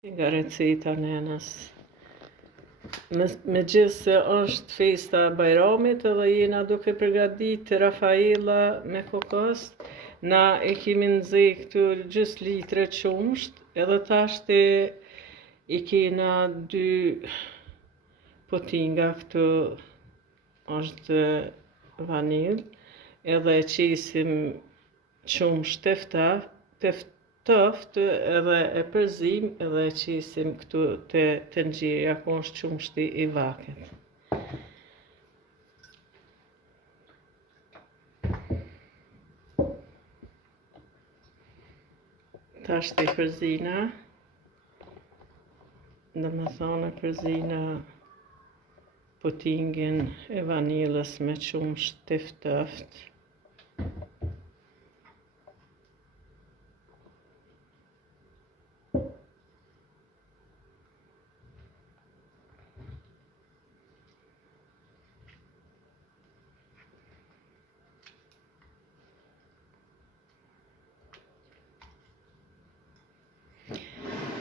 Nga receta nenës. Me gjithë se është festa Bajramit edhe jena duke përgatitë Rafaela me kokos, na e kemi nxe këtu gjys litre qumsht, edhe tashti i kena 2 putinga këtu është vanilë, edhe e qesim qumsht teftë edhe e përzim edhe e qesim këtu të tenxhirja ku është qumshti i vakit. Tashti përzina, dhe me thonë përzina putingin e vanilës me qumsht teftë.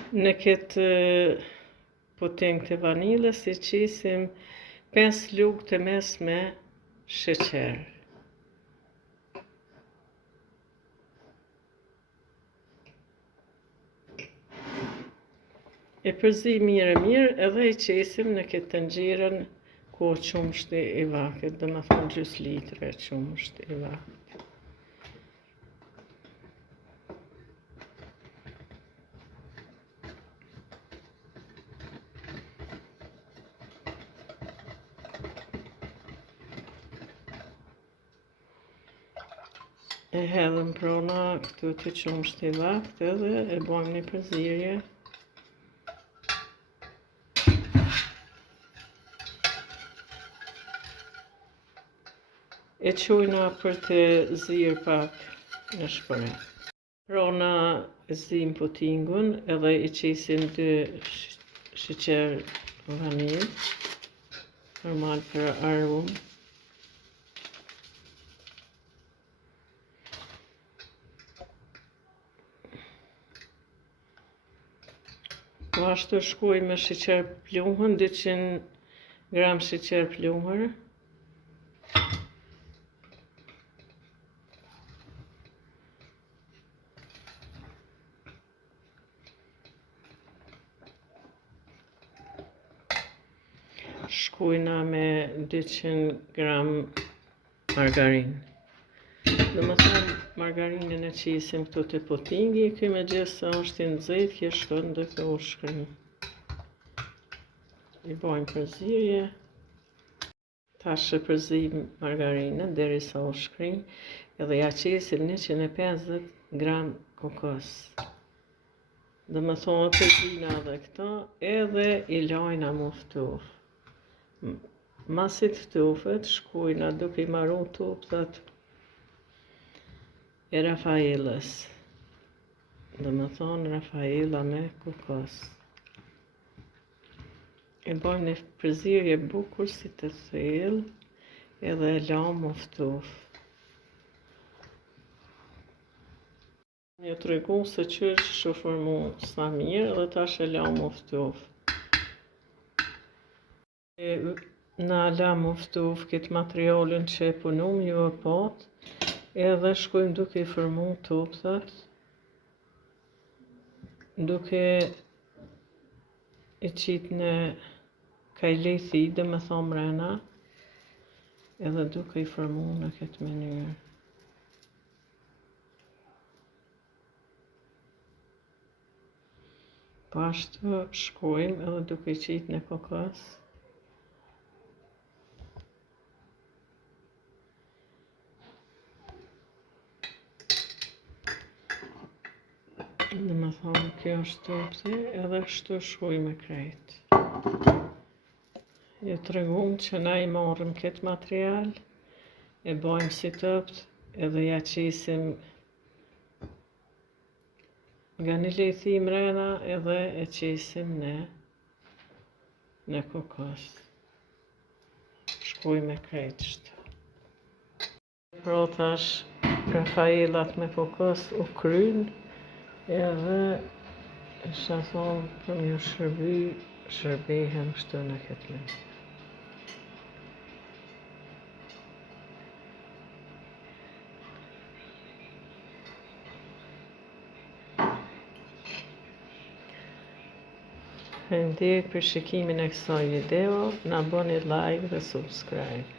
Në këtë puting të vanilës i qisim 5 lugë të mesme sheqer. E përzim mirë edhe i qesim në këtë tenxhirën ku qumshti i vakit, dhe me thonë gjys litre qumsht i vakit. E hedhëm prona këtu të qumshti i vakit edhe e bojmë një përzierje. E qujna për të zirë pak në shpëre. Prona e zim putingun edhe i qisim 2 sheqer vanilë, normal për aromë. Po ashtu shkuj me sheqer pluhën, 200 gram sheqer pluhër. Shkujna me 200 gram margarinë. Dhe më thonë, margarinën e qisim këtu të putingi, këj me gjithë se është i nxehtë, kjo shkon duke u shkrim. I bojmë përzierje. Tash e përzim margarinën deri sa u shkrim, edhe ja qisim 150 gram kokos. Dhe më thonë, përzina dhe këto, edhe i lajna mu ftuf. Masit ftufet, shkujna duke i marru tuptat e Rafaelës, dhe me thonë Rafaela me kokos. E bojmë një përzierje bukur si të thellë, edhe e lamë ftuf. Një tregu se qysh shu formu sa mirë, dhe tash e lamë ftuf. Na lamë ftuf këtë materialin që e punum ju e patë, edhe shkojmë duke i formu tuptat, duke i qitë në kajlethi dhe me thonë mrena, edhe duke i formu në këtë mënyrë. Po ashtu shkojmë edhe duke i qitë në kokos. Dhe me thonë, kjo është tupti, edhe kështu shkuj me krejt. Ju të regum që na i marrëm këtë material, e bojmë si tupt, edhe ja qisim nga një lethi mrena, edhe e qisim në kokos. Shkuj me krejt shtu. Pro tash Rafaelat me kokos u krynë, edhe Isha thonë për mjë shërbehem kështu në këtë me. Faleminderit për shikimin e kësaj video, na bëni like dhe subscribe.